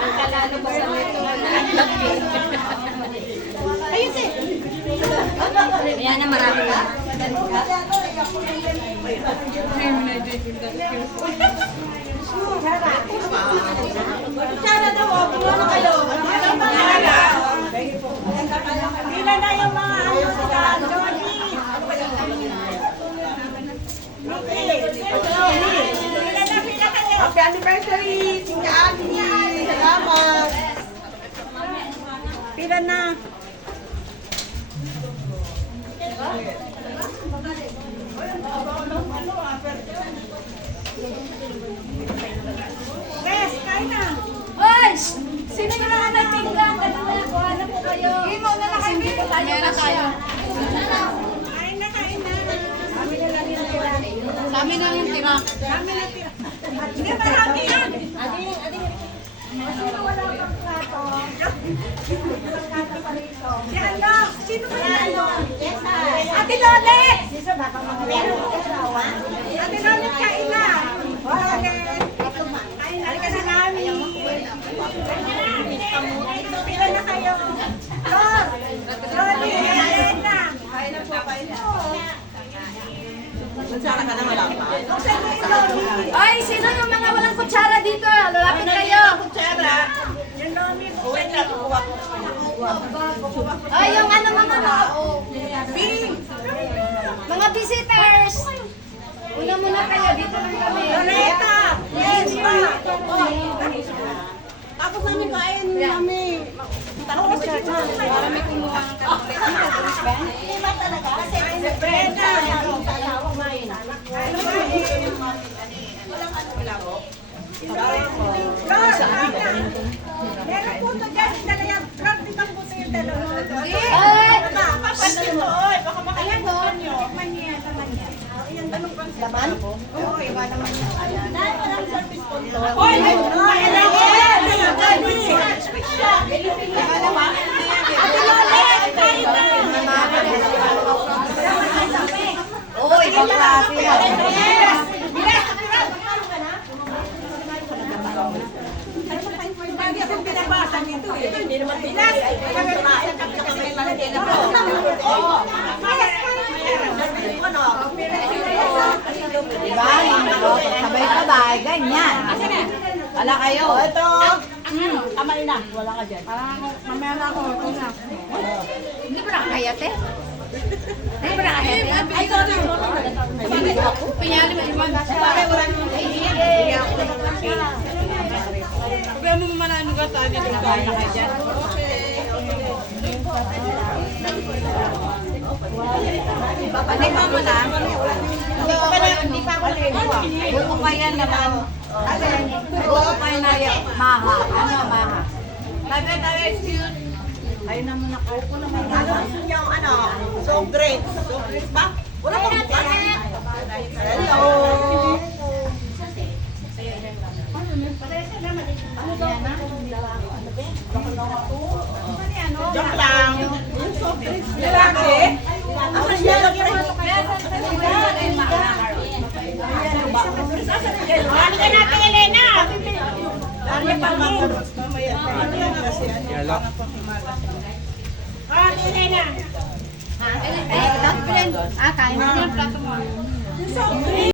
Ang kalalabasan nito. Ayun eh. Ayan na, marami na. Kutsara daw, kumuha na kayo. Pila na yung mga ano sila, Johnny. Pila kayo. Happy anniversary, Tia Ani. Salamat. Pila na. Bes, kain na. Hoy! Sino yung mga nagpinggan? Dalawa ko, ano po kayo? Imo na lang kayo. Kaya na tayo. Kain na, kain na. Kami na lang yung tira. Sa amin lang yung tira. Kami na tira. Hindi, marami yan. Sino wala pang plato? Si ano? Sino ba yan? Ate Lolet! Ate Lolet, kain na. Lolet. Kain na. Halika na namin. Pila na kayo. Lor! Lolet, kain na. Kain na po, kain na. Mansara ka na malapad. Buksan mo yung Lolet. Ay, sino yung mga walang kutsara dito? Lalapit kayo. Kutsara. Yung Lolet. Uwi na, kukuha ko. Ay, yung ano mga Bing! mga visitors. Una muna kayo, dito lang kami. Loretta! Yes, ma! Tapos namin kain namin. Oo, sige, ma. Para may kumuha ng Iba talaga. Kasi Brenda. Meron po ito dyan. Dala yan. Rock, ditang po ito yung dalawa. Ay! Papansin mo, oy. Baka Ayan o. Tikman niya. Taman niya. Ayan, anong pang laman? Oo, iba naman niya. Dahil walang service po ito. Oy! Ayan na! Ate Lolet! Kain na! Uy, baklase yan. Lagi akong pinabasa nito eh. Hindi naman pilas. Diba? Sabay-sabay, ganyan. Wala kayo. Ito. Kamay na. Wala ka dyan. Mamaya na ako. Ito na. Hindi ba nakakaya, te? Hindi ba nakakaya, te? Ay, sorry. Pinyali mo naman. Bakit wala nyo? Ano mo man ano ka tayo dito ka na dyan? Papanikman mo na. Hindi pa ako lego. Buko pa yan naman. Buko pa yan na maha. Ano, maha? Tabi, excuse. Ayun na muna ko. Ano gusto niyo yung ano? Soft drinks. Soft drinks ba? Wala pang bukas. Hello. Joke lang. Yung soft drinks. Lalaki? Ano siya? Ano ka natin, Elena? Dami pa mamaya. Kasi ano. Ate Elena. Kain mo yung plato mo. Yung soft drink.